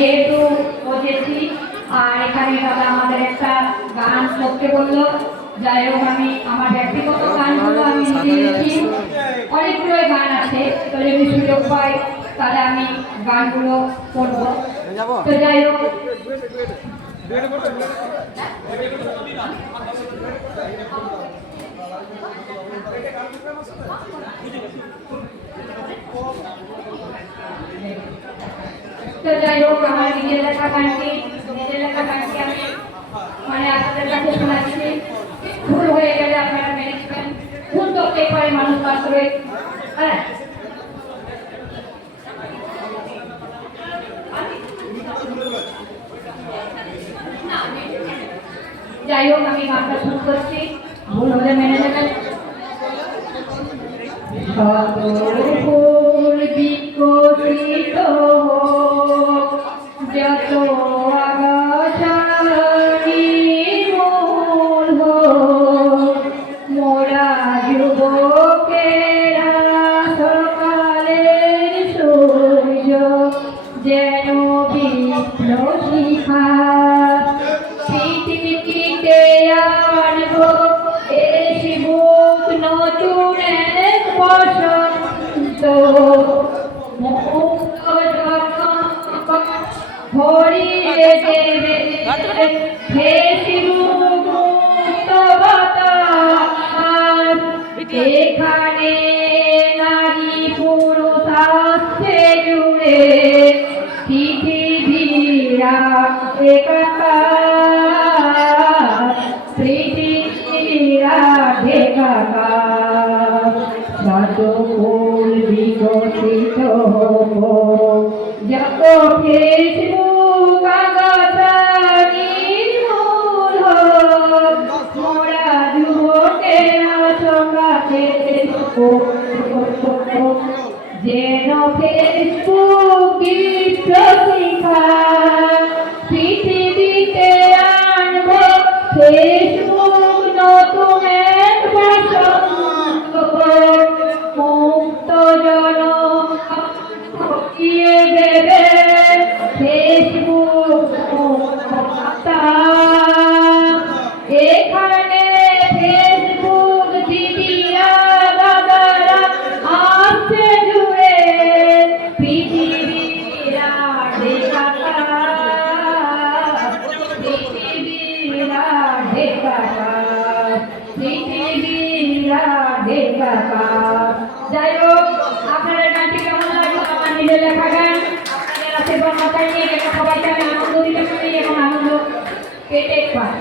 যেহেতু বসেছি আর এখানে দাদা আমাদের একটা গান করতে বললো, যাই হোক আমি আমার ব্যক্তিগত গানগুলো আমি নিজে লিখি, অনেকগুলো গান আছে, তো যদি সুযোগ পাই তাহলে আমি গানগুলো করবো। তো যাই হোক আমার নিজের লেখা গানটি আমি মানে আপনাদের কাছে শোনাচ্ছি। ভুল হয়ে গেলে আপনারা মেনে নেবেন, ভুল করতেই পারে মানুষ মাত্রই। হ্যাঁ, যাই হোক আমি গানটা শুরু করছি, ভুল হলে মেনে নেবেন। ফুল বিকশিত যত আগাছানি মূল মোরা যুবকেরা সকালের সূর্য যেন বিপ্লব শিখা পৃথিবীতে আনব এসে বুক নতুন এক বসন্ত ভরিয়ে দেবে এখানে নারী পুরুষ আসছে জুড়ে পৃথিবীরা একাকার, পৃথিবীরা ঢেকাকার যত ফুল বিকশিত হোক যত ফেসবুক আগাছানি মূল হোক মোরা যুবকেরা সঙ্গাতে যেন ফেসবুক বিপ্লব শিখা পৃথিবীতে আনব ফেসবুক নতুন এক বসন্ত মুক্ত জনক দিয়ে দেবে ফেসবুক এখানে ফেসবুক দিদিরা দাদারা আসছে জুড়ে পৃথিবীরা ঢেকাকার, পৃথিবীরা ঢেকাকার, পৃথিবীরা ঢেকাকার। যাই হোক আপনাদের গানটি কেমন লাগলো? আমার নিজের লেখা গান, আপনাদের আশীর্বাদ মাথায় নিয়ে সবাইকে আমি আনন্দ দিতে পারি এবং আনন্দ পেতে পারি।